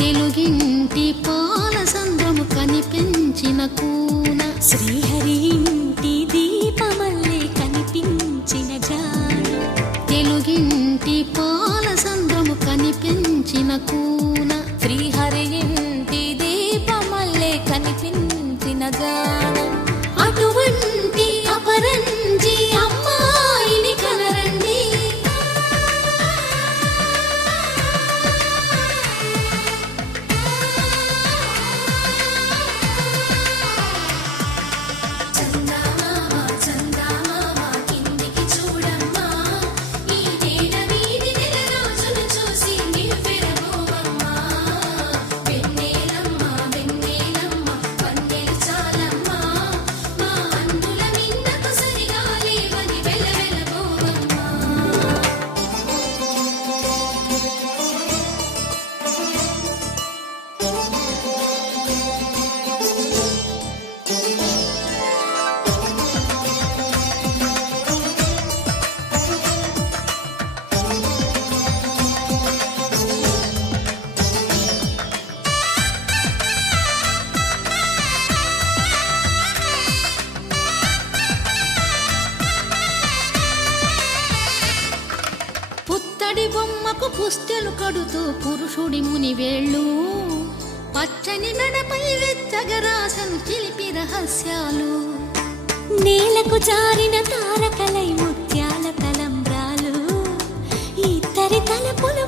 తెలుగింటి పాలసంద్రము కనిపించిన కూన శ్రీహరి ఇంటి దీపమల్లే కనిపించిన జాడ తెలుగింటి పాలసంద్రము కనిపించిన కూన శ్రీహరి ఇంటి దీపమల్లే కనిపించిన జాడ అటువంటి అపరంజి అమ్మాయిని కనరండి పుత్తడి బొమ్మకు పుస్తెలు కడుతూ పురుషుడి ముని వేళ్ళు పచ్చని మెడపై వెచ్చగరాసను చిలిపి రహస్యాలు నేలకు జారిన తారకలై ముత్యాల తలంబ్రాలు ఇద్దరి తలపులు